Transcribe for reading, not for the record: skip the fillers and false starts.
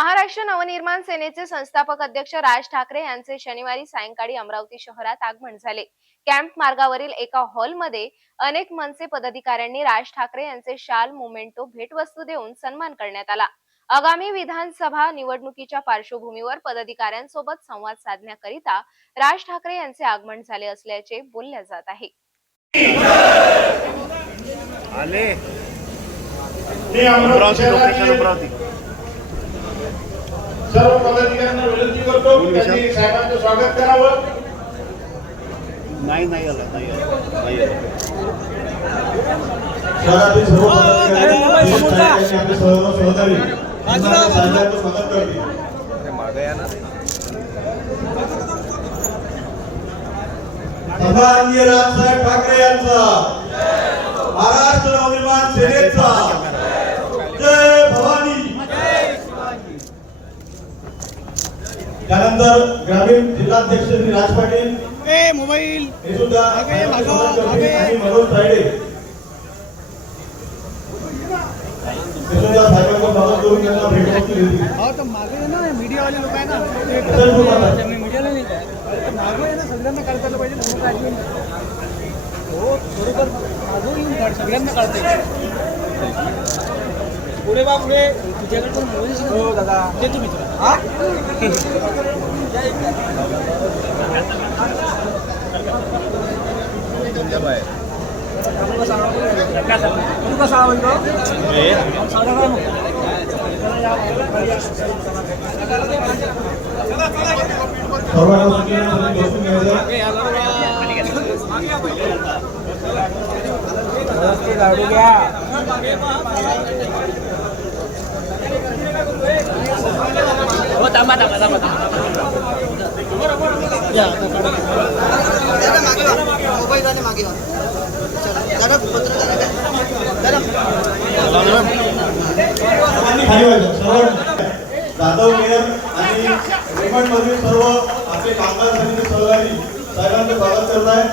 महाराष्ट्र नवनिर्माण सेनेचे संस्थापक अध्यक्ष राज ठाकरे यांचे शनिवारी सायंकाळी अमरावती शहरात आगमन झाले। कॅम्प मार्गावरील एका हॉलमध्ये अनेक मनसे पदाधिकाऱ्यांनी राज ठाकरे यांचे शाल मोमेंटो भेटवस्तू देऊन सन्मान करण्यात आला। आगामी विधानसभा निवडणुकीच्या पार्श्वभूमीवर पदाधिकाऱ्यांसोबत संवाद साधण्याकरिता राज ठाकरे यांचे आगमन झाले असल्याचे बोलले जात आहे। सर्व पदाधिकाऱ्यांना विनंती करतो की त्यांनी साहेबांचं स्वागत करावं। नाही आलं शहरातील सर्व पदाधिकारी सहकारी साहेबांचं स्वागत करतील। सन्माननीय राजसाहेब ठाकरे यांचा, महाराष्ट्र नवनिर्माण सेनेचा जय भवानी। त्यानंतर ग्रामीण जिल्हाध्यक्ष श्री राज पाटील मोबाईल हे सुद्धा आणि मनोज तायडे हे सुद्धा साहेबांचा स्वागत करून त्यांना भेटवस्तू देतील। तर मागे ना मीडियावाले लोक आहे ना, मीडियाला नाही तर मागे आहे ना, सगळ्यांना काढता आलं पाहिजे हो, बरोबर मागून सगळ्यांना काढता पुढे बा पुढे तुझ्याकडे पण मोबाईल हो दादा ते तुम्ही हा गाडी घ्या हो, थांबा जाधव मेयर आणि रेमंड मधील सर्व आपले कामगार समिती सहकारी साहेबांचं स्वागत करत आहे।